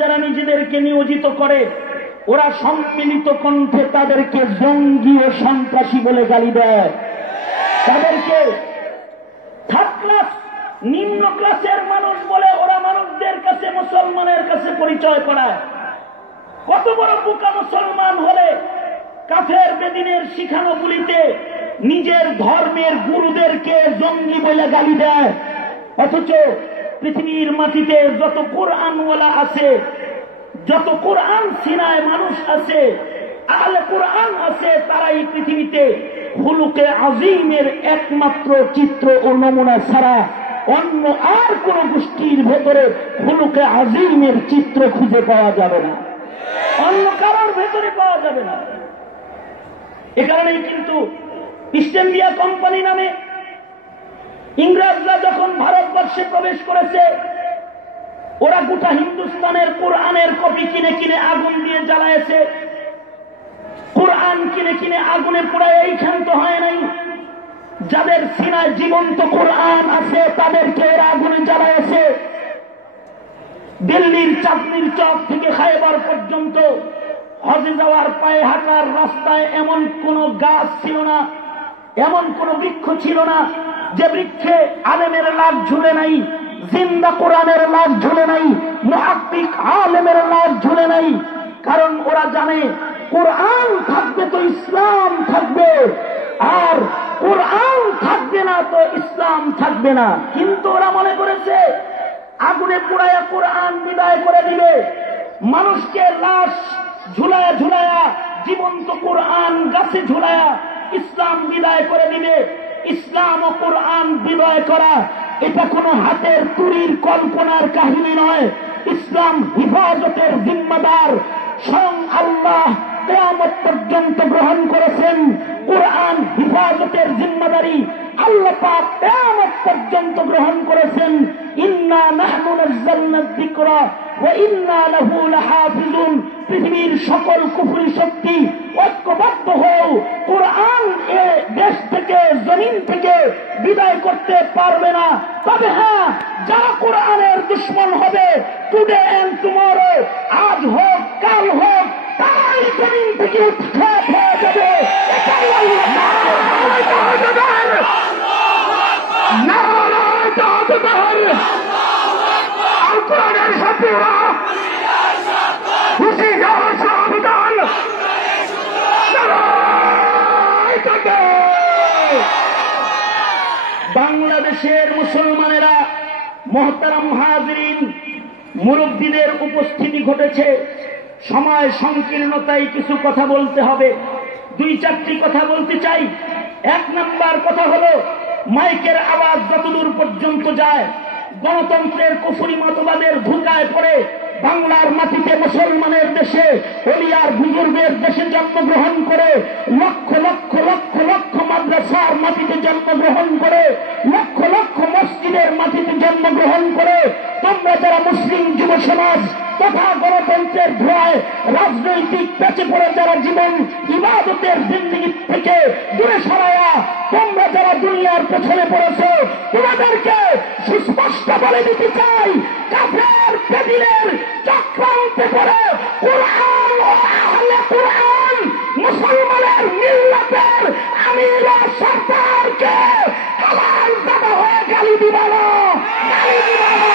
যারা নিজেদেরকে নিয়োজিত করে ওরা সম্মিলিত কণ্ঠে তাদেরকে জঙ্গি ও সন্ত্রাসী বলে গালি দেয়, তাদেরকে থার্ড ক্লাস নিম্ন ক্লাসের মানুষ বলে ওরা মানুষদের কাছে মুসলমানের কাছে পরিচয় করায়। কত বড় বোকা মুসলমান হলে কাফের বেদিনের শিখানো গুলিতে নিজের ধর্মের গুরুদেরকে জঙ্গি বলে গালি দেয়, অথচ পৃথিবীর মাটিতে যত কোরআনওয়ালা আছে, যত কোরআন সিনায় মানুষ আছে, আহলে কোরআন আছে, তারাই পৃথিবীতে খুলুকে আজিমের একমাত্র চিত্র ও নমুনা ছাড়া অন্য আর কোন গোষ্ঠীর ভেতরে খুলুকে আজিমের চিত্র খুঁজে পাওয়া যাবে না, অন্য কারোর ভেতরে পাওয়া যাবে না। এ কারণেই কিন্তু ইস্ট ইন্ডিয়া কোম্পানি নামে ইংরেজরা যখন ভারতবর্ষে প্রবেশ করেছে, ওরা গোটা হিন্দুস্তানের কোরআনের কপি কিনে কিনে আগুন দিয়ে জ্বালায়েছে। কোরআন কিনে কিনে আগুনে পোড়ায় এইখান তো হয় নাই, যাদের সিনায় জীবন্ত কোরআন আছে তাদেরকে এরা আগুনে জ্বালায়েছে। দিল্লির চাঁদনির চক থেকে খায়বার পর্যন্ত হজে যাওয়ার পায়ে হাঁটার রাস্তায় এমন কোন গাছ ছিল না, এমন কোন বৃক্ষ ছিল না যে বৃক্ষে আলেমের লাশ ঝুলে নাই, জিন্দা কোরআনের লাশ ঝুলে নাই, মুহাক্কিক আলেমের লাশ ঝুলে নাই। কারণ ওরা জানে কোরআন থাকবে তো ইসলাম থাকবে, আর কোরআন থাকবে না তো ইসলাম থাকবে না। কিন্তু ওরা মনে করেছে আগুনে পুড়ায়া কোরআন বিদায় করে দিবে, মানুষকে লাশ ঝুলায়া ঝুলায়া জীবন্ত কোরআন গাছে ঝুলায়া ইসলাম বিদায় করে দিবে। ইসলাম ও কোরআন বিদায় করা এটা কোনো হাতের তুরির কল্পনার কাহিনী নয়। ইসলাম হিফাজতের জিম্মাদার স্বয়ং আল্লাহ কিয়ামত পর্যন্ত গ্রহণ করেছেন। কোরআন হিফাজতের জিম্মাদারি আল্লাহ পাক কিয়ামত পর্যন্ত গ্রহণ করেছেন। ইন্না নাহনু নাযালনা যিকরা ওয়া ইন্না লাহু লাহাফিজুন। পৃথিবীর সকল কুফরি শক্তি ঐক্যবদ্ধ হও, কোরআন এ দেশ থেকে জমিন থেকে বিদায় করতে পারবে না। তবে হ্যাঁ, যারা কোরআনের দুশ্মন হবে টুডে এন্ড টুমরো, আজ হোক কাল হোক, তারাই জমিন থেকে উৎখাত হয়ে যাবে। এটাই কোরআনের শত্রুরা খুশি যাওয়ার সাবধান। বাংলাদেশের মুসলমানেরা, মুহতারাম হাজিরিন, মুরব্বীদের উপস্থিতি ঘটেছে, সময় সংকীর্ণতায় কিছু কথা বলতে হবে। দুই চারটি কথা বলতে চাই। এক নাম্বার কথা হলো, মাইকের আওয়াজ যতদূর পর্যন্ত যায়, গণতন্ত্রের কুফরি মতবাদের ধোঁকায় পড়ে বাংলার মাটিতে মুসলমানের দেশে ওলিয়ার বুজুর্গের দেশে জন্মগ্রহণ করে, লক্ষ লক্ষ লক্ষ লক্ষ মাদ্রাসার মাটিতে জন্মগ্রহণ করে, লক্ষ লক্ষ মসজিদের মাটিতে জন্মগ্রহণ করে তোমরা যারা মুসলিম যুব সমাজ তথা গণতন্ত্রের ধোঁয়ায় রাজনৈতিক পেঁচে পড়ে যারা জীবন ইবাদতের জিন্দেগি থেকে দূরে সরায়া তোমরা যারা দুনিয়ার পেছনে পড়েছ, তোমাদেরকে সুস্পষ্ট বলে দিতে চাই, কাফের বেদিনের চক্রান্তে পড়ে কোরআন ও আহলে কোরআন মুসলমানের মিল্লাতের আমির ও সরদারকে হালাল জাদা হয়ে গালি দিবা না, গালি দিবা না।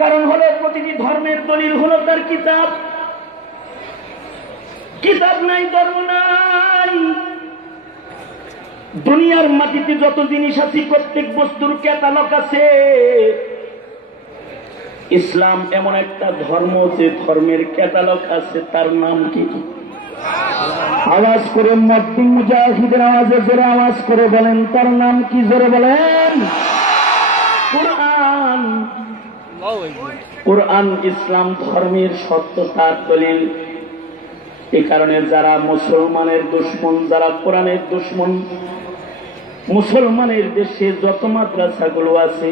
কারণ হলো প্রতিটি ধর্মের দলিল হলো তার কিতাব। কিতাব নাই, ধর্ম নাই। দুনিয়ার মাটিতে যত জিনিস আছে প্রত্যেক বস্তুর ক্যাটালগ আছে। ইসলাম এমন একটা ধর্ম যে ধর্মের ক্যাটালগ আছে, তার নাম কি? আওয়াজ করে মদ্দিন মুজাহিদের আওয়াজে জোরে আওয়াজ করে বলেন, তার নাম কি? জোরে বলেন। কোরআন। কোরআন ইসলাম ধর্মের সত্যতার দলিল। এ কারণে যারা মুসলমানের দুশ্মন, যারা কোরআনের দুশ্মন, মুসলমানের দেশে যত মাদ্রাসাগুলো আছে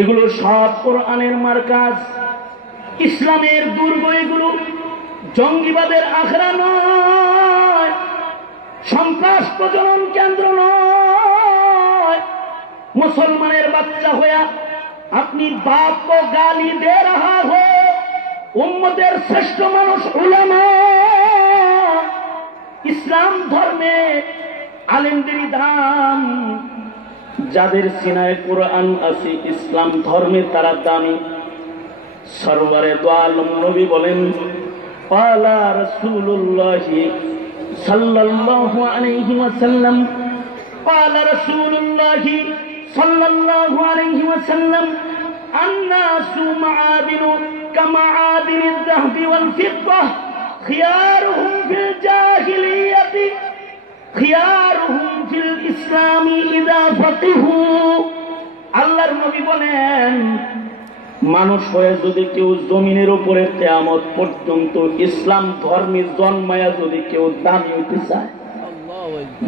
এগুলো সব কোরআনের মার্কাজ, ইসলামের দুর্গ এগুলো, জঙ্গিবাদের আখড়া নয়, সন্ত্রাস প্রজনন কেন্দ্র নয়। মুসলমানের বাচ্চা হইয়া আপনি বাপ কো গালি দে রাহা হো, উম্মতের শ্রেষ্ঠ মানুষ উলামা। ইসলাম ধর্মে আলেমদেরই দাম, যাদের সিনায় কোরআন আছে ইসলাম ধর্মে তারা দামি। সরওয়ারে দো আলম নবী বলেন, ক্বালা রাসূলুল্লাহ সাল্লাল্লাহু আলাইহি ওয়াসাল্লাম, ক্বালা রাসূলুল্লাহ সাল্লাল্লাহু আলাইহি ওয়াসাল্লাম, আন-নাসু মাআদিনু কামাআদিনিদ যাহবি ওয়াল ফিদ্দাহ, খিয়ারুহুম ফিল জাহিলিয়াতি খিয়ারুহুম ফিল ইসলামি ইযা ফাকিহু। আল্লাহর নবী বলেন, মানুষ হয়ে যদি কেউ জমিনের উপরে কিয়ামত পর্যন্ত ইসলাম ধর্মে জন্মায়া যদি কেউ দামি হইতে চায়,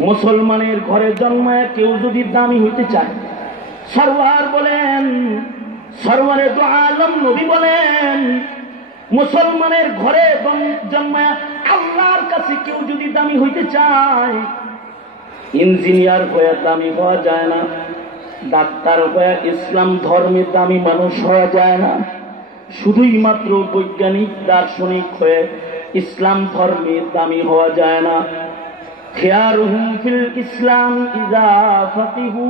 মুসলমানের ঘরে জন্মায়া কেউ যদি দামি হইতে চায়, সরওয়ার বলেন, সরওয়ারে দো আলম নবী বলেন, মুসলমানের ঘরে জন্মায়া আল্লাহর কাছে কেউ যদি দামি হইতে চায়, ইঞ্জিনিয়ার হয়ে দামি হওয়া যায় না, ডাক্তার হয়ে ইসলাম ধর্মে দামি মানুষ হওয়া যায় না, শুধুই মাত্র বৈজ্ঞানিক দার্শনিক হয়ে ইসলাম ধর্মে দামি হওয়া যায় না। খিয়ারুহুম ফিল ইসলাম ইযা ফাকিহু।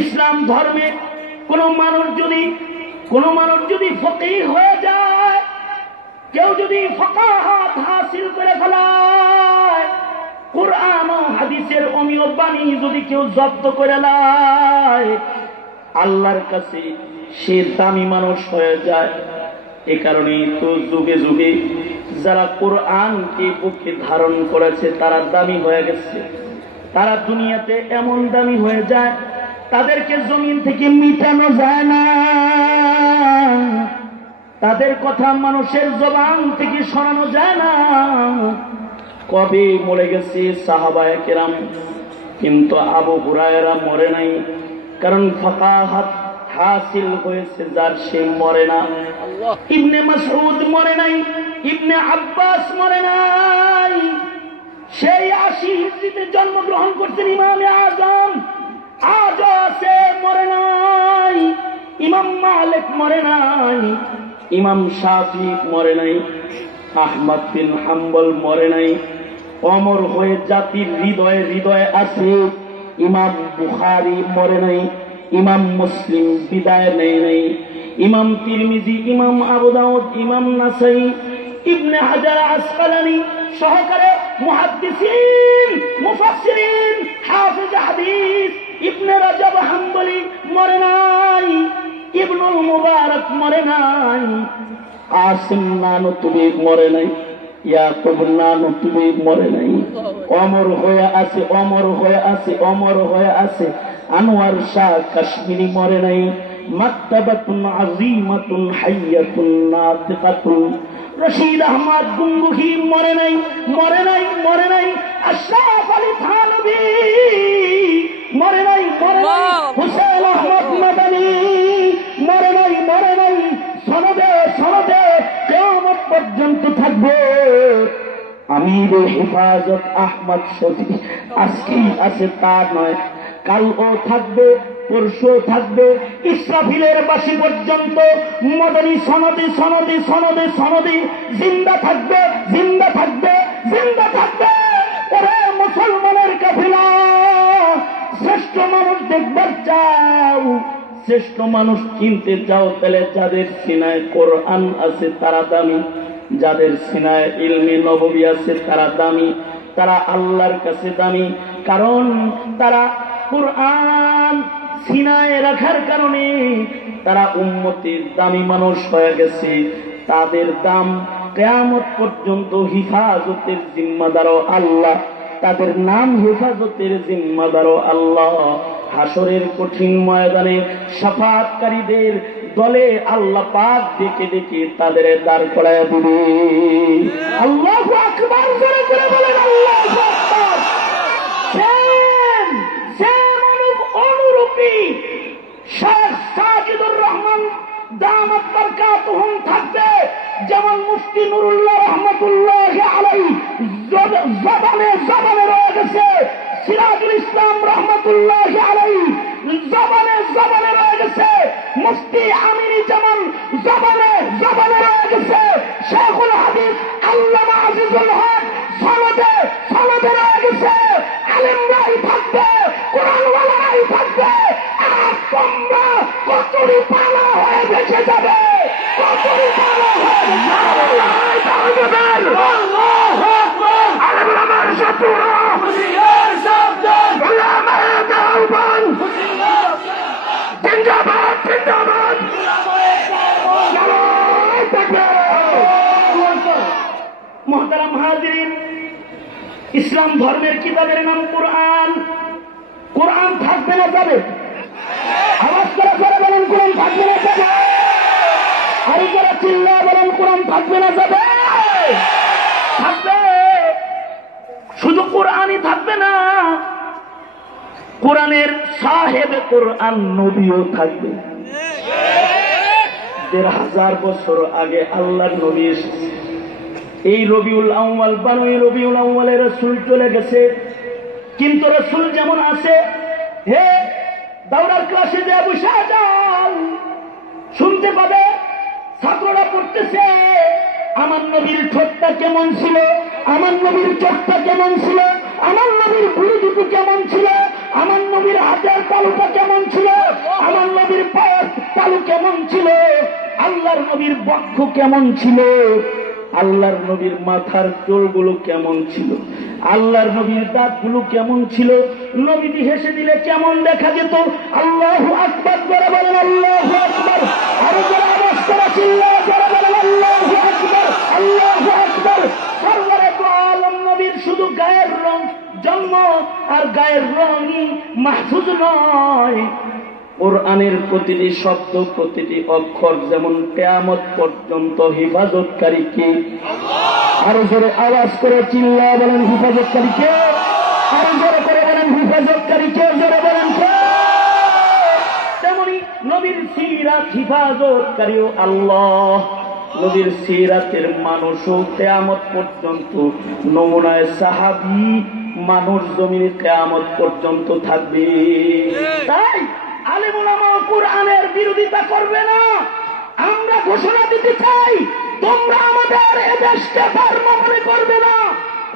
ইসলাম ধর্মে কোন মানুষ যদি ফকিহ হয়ে যায়, কেউ যদি ফাকাহাত হাসিল করে ফেলায়, কুরআন ও হাদিসের অমীয় বাণী যদি কেউ জব্দ করে নেয়, আল্লাহর কাছে সে দামি মানুষ হয়ে যায়। এ কারণেই তো যুগে যুগে যারা কোরআনকে বুকে ধারণ করেছে তারা দামি হয়ে গেছে। তারা দুনিয়াতে এমন দামি হয়ে যায়, তাদেরকে জমিন থেকে মিটানো যায় না, তাদের কথা মানুষের জবান থেকে শোনানো যায় না। কবে মরে গেছে সাহাবায়ে কেরাম, কিন্তু আবু হুরায়রা মরে নাই, কারণ ফাকাহাত হাসিল হয়েছে যার, সে মরে না। ইবনে মাসউদ মরে নাই, ইবনে আব্বাস মরে নাই, সেই ৮০ হিজরিতে জন্মগ্রহণ করছেন ইমামে আজম, আজও আছে, মরে নাই। ইমাম মালিক মরে নাই, ইমাম শাফি মরে নাই, আহমদ বিন হাম্বল মরে নাই, অমর হয়ে জাতির হৃদয়ে হৃদয়ে আছে। ইমাম বুখারী মরে নাই, ইমাম মুসলিম বিদায় নেয় নাই, ইমাম তিরমিজি, ইমাম আবু দাউদ, ইমাম নাসাই, ইবনে হাজার আসকালানি সহকারে মুহাদ্দিসিন, মুফাসসিরিন, হাফিজ হাদিস ইবনে রাজব হাম্বলি মরে নাই, ইবনুল মুবারক মরে নাই, আসিম নানুতুবি মরে নাই, ইয়াকুব নানুতুবি মরে নাই। অমর হয়ে আছে, অমর হয়ে আছে, অমর হয়ে আছে আনোয়ার শাহ কাশ্মীরি মরে নাই। মাকতাবাতুন আযীমাতুন হাইয়াতুন নাতিকাতুন রশিদ আহমদ গুঙ্গুহি মরে নাই, মরে নাই, মরে নাই। আশরাফ আলী থানভী মরে নাই, মরে নাই। হুসেন আহমদ মাদানী মরে নাই, মরে নাই। সনদে সনদে কিয়ামত পর্যন্ত থাকবে আমির হেফাজত আহমদ শফি। আজকেই আছে তা নয়, কালও থাকবে, পরশু থাকবে, ইসরাফিলের বাসী পর্যন্ত মদনী সনদে সনদে সনদে সনদে জিন্দা থাকবে, জিন্দা থাকবে, জিন্দা থাকবে। ওরে মুসলমানের কাফিলা, শ্রেষ্ঠ মানুষ দেখবার চাও, শ্রেষ্ঠ মানুষ চিনতে চাও, তাহলে যাদের সিনায় কোরআন আছে তারা দামি, যাদের সিনায় ইলমে নববী আছে তারা দামি, তারা আল্লাহর কাছে দামি। কারণ তারা কোরআন সিনায় রাখার কারণে তারা উম্মতের দামি মানুষ হয়ে গেছে। তাদের দাম কিয়ামত পর্যন্ত হিফাজতের জিম্মাদারও আল্লাহ, তাদের নাম হেফাজতের জিম্মাদারও আল্লাহ। হাসরের কঠিন ময়দানে শাফাআতকারীদের দলে আল্লাহ পাক ডেকে ডেকে তাদের দাঁড় করায় দিবে। আল্লাহু আকবার, জোরে করে বলেন আল্লাহু আকবার। অনুরূপী শেখ যেমন দামাত বারকাতুহুম থাকবে, যেমন মুফতি নুরুল্লাহ রহমাতুল্লাহ আলাইহি জবানে রয়ে গেছে, সিরাজুল ইসলাম রহমাতুল্লাহ আলাইহি জবানে রয়ে গেছে, মুফতি আমিনী যেমন জবানে রয়ে গেছে, শেখুল হাদিস আল্লামা আজিজুল হক সনদে রয়ে গেছে। আলেমরাই থাকবে, কোরআনওয়ালারাই থাকবে, আর তোমরা কচুরি পালা হয়ে বেঁচে যাবে, কচুরি পালা হয়ে আলেমরামের শত্রুরা জিন্দাবাদ জিন্দাবাদ। মুহতারাম হাজিরিন, ইসলাম ধর্মের কিতাবের নাম কোরআন। কোরআন থাকবে না যাবে? আওয়াজ করে করে বলেন কোরআন থাকবে না যাবে? আরো করে চিল্লা বলেন কোরআন থাকবে না যাবে? থাকবে। শুধু কোরআনই থাকবে না, কোরআনের সাহেব কোরআন নবীও থাকবে। ১,৫০০ বছর আগে আল্লাহর নবী এসেছে। এই রবিউল আউয়াল, ১২ই রবিউল আউয়ালে রাসূল চলে গেছে, কিন্তু রাসূল যেমন আছে, হে দাওরার ক্লাসে যে বসে যান, শুনতে পাবে ছাত্ররা পড়তেছে, আমার নবীর ঠোঁটটা কেমন ছিল, আমার নবীর চোখটা কেমন ছিল, আমার নবীর ভুঁড়ি দুটো কেমন ছিল, আমার নবীর হাতের তালুটা কেমন ছিল, আমার নবীর পায়ের তালু কেমন ছিল, আল্লাহর নবীর বক্ষ কেমন ছিল, আল্লাহর নবীর মাথার চুলগুলো কেমন ছিল, আল্লাহর নবীর দাঁতগুলো কেমন ছিল, নবীজি হেসে দিলে কেমন দেখা যেত। আল্লাহু আকবার করে বলেন, আল্লাহু আকবার। আরো যারা আওয়াজ করে চিল্লায়ে করে বলেন আল্লাহু আকবার, আল্লাহু আকবার। সরওয়ারে দু আলম নবীর শুধু গায়ের রং জন্ম, আর গায়ের রঙই মাহফুজ নয়, কোরআনের প্রতিটি শব্দ প্রতিটি অক্ষর যেমন কিয়ামত পর্যন্ত হেফাজতকারী কে? আরো জোরে আওয়াজ করে চিল্লা বলেন হেফাজতকারী কে? আরো জোরে করে বলেন হেফাজতকারী কে? জোরে বলেন কে? তেমনি নবীর সিরাত হেফাজতকারীও আল্লাহ। নবীর সিরাতের মানুষও কিয়ামত পর্যন্ত নমুনায় সাহাবী মানুষ জমিনে কিয়ামত পর্যন্ত থাকবে। তাই আলেম ওলামা কোরআনের বিরোধিতা করবে না। আমরা ঘোষণা দিতে চাই, তোমরা আমাদের এদেশকে ধর্ম মনে করবে না,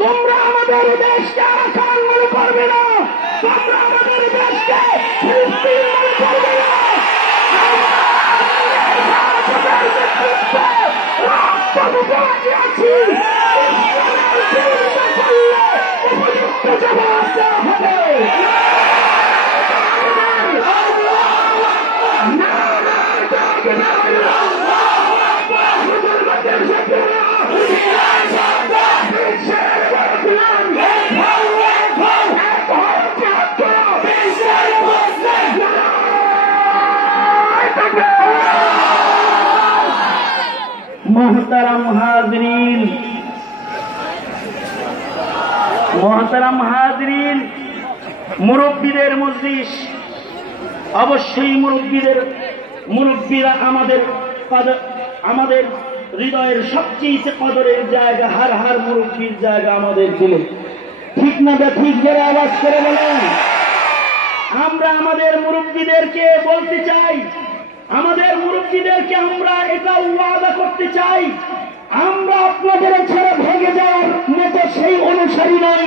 তোমরা আমাদের দেশকে আরাকান মনে করবে না, তোমরা আমাদের দেশকে ফিলিস্তিন মনে করবে না। আছি উপযুক্ত জবাব দেওয়া হবে। মোহতারাম হাজরিন, মোহতারাম হাজরিন, মুরব্বীদের মজলিস, অবশ্যই মুরব্বীরা আমাদের হৃদয়ের সবচেয়ে কদরের জায়গা, হার হার মুরব্বীর জায়গা আমাদের দিলে, ঠিক না? ঠিক করে আওয়াজ করে বলেন। আমরা আমাদের মুরব্বীদেরকে বলতে চাই, আমাদের মুরব্বীদেরকে আমরা এটা ওয়াদা করতে চাই, আমরা আপনাদের ছেড়ে ভেঙে যাওয়ার মতো সেই অনুসারী নই,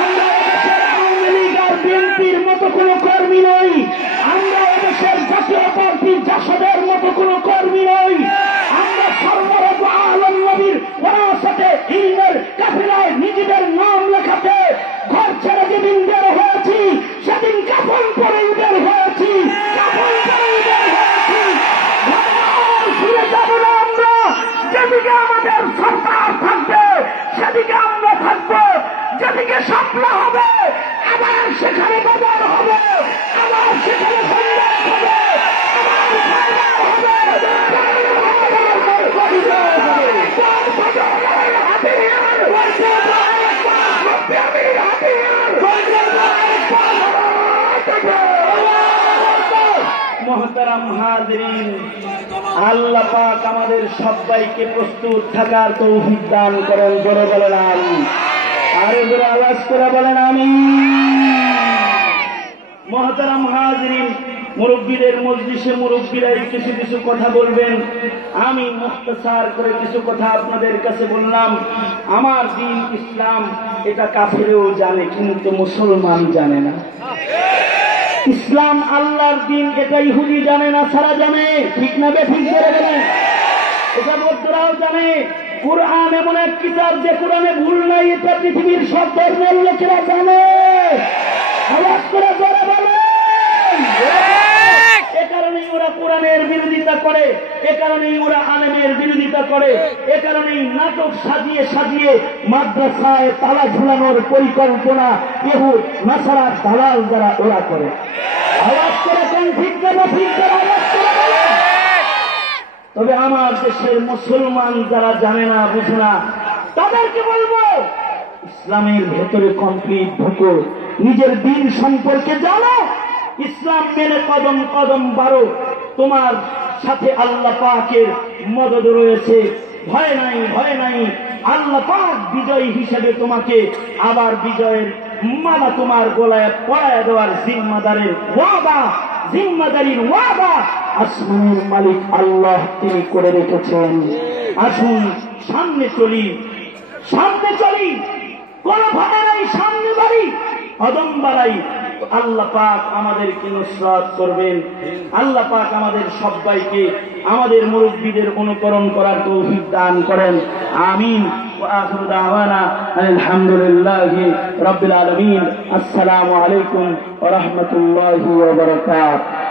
আমরা এদেশের আওয়ামী লীগ আর বিএনপির মতো কোনো কর্মী নই, আমরা এদেশের জাতীয় পার্টির জাসদের মতো কোনো কর্মী নই, আমরা সরওয়ারে দু আলম নবীর ওয়ারাসাতে ইলমের কাফেলায় নিজেদের নাম লেখাতে ঘর ছেড়ে যেদিন বের হয়েছি, সেদিন কাফন পরে বের হয়েছি, কাফন পরে বের হয়েছি। ফিরে যাব না আমরা, যেদিকে আমাদের সরকার থাকবে সেদিকে আমরা থাকবো, যেদিকে স্বপ্ন হবে আবার সেখানে বাজার হবে, আবার সেখানে সংবাদ হবে, আবার ফাইবার হবে, মুহতারাম হাজিরিন, আল্লাহ পাক আমাদের সবাইকে প্রস্তুত থাকার তৌফিক দান করেন। জোরে বলেন আমিন, আরে জোরে আওয়াজ করে বলেন আমিন। মুহতারাম হাজিরিন, মুরব্বীদের মজলিসে মুরব্বীরাই কিছু কিছু কথা বলবেন, আমি মুখতাসার করে কিছু কথা আপনাদের কাছে বললাম। আমার দিন ইসলাম এটা কাফেরেও জানে, কিন্তু মুসলমান জানে না। ইসলাম আল্লাহর দিন এটা ইহুদি জানে না, সারা জানে, ঠিক না বেঠিক করে বলেন? এটা বৌদ্ধরাও জানে। কুরআন এমন এক কিতাব যে কোরআনে ভুল নাই, এটা পৃথিবীর সব ধর্মের লোকেরা জানে। আওয়াজ করে জোরে বলেন। এ কারণেই ওরা কোরআনের বিরোধিতা করে, এ কারণেই ওরা আলেমের বিরোধিতা করে, এ কারণেই নাটক সাজিয়ে সাজিয়ে মাদ্রাসায় তালা ঝুলানোর পরিকল্পনা ইহুদ নাসারা দালাল যারা ওরা করে। আওয়াজ করে কোন ঠিক না ঠিক করে আওয়াজ করে বলেন। তবে আমার দেশের মুসলমান যারা জানে না, বুঝে না, তাদেরকে বলবো ইসলামের ভেতরে কমপ্লিট ঢুকো, নিজের দিন সম্পর্কে জানো, ইসলাম মেনে কদম কদম বাড়ো। তোমার সাথে আল্লাহ পাকের মদদ রয়েছে, ভয় নাই, ভয় নাই। আল্লাহ পাক বিজয়ী হিসেবে তোমাকে আবার বিজয়ের মালা তোমার গলায় পরায় দেওয়ার জিম্মাদারের ওয়াদা, জিম্মাদারির ওয়াদা আসমানের মালিক আল্লাহ তিনি করে রেখেছেন। আসুন সামনে চলি, সামনে চলি, কোন ভাবে নাই, সামনে বাড়ি, কদম বাড়াই। আল্লাহ পাক আমাদেরকে নুসরাত করবেন। আল্লাহ পাক আমাদের সবাইকে আমাদের মুরব্বীদের অনুকরণ করার তৌফিক দান করেন। আমিন। ওয়া আখিরু দাওয়ানা আলহামদুলিল্লাহি রাব্বিল আলামিন। আসসালামু আলাইকুম ওয়া রাহমাতুল্লাহি ওয়া বারাকাতুহু।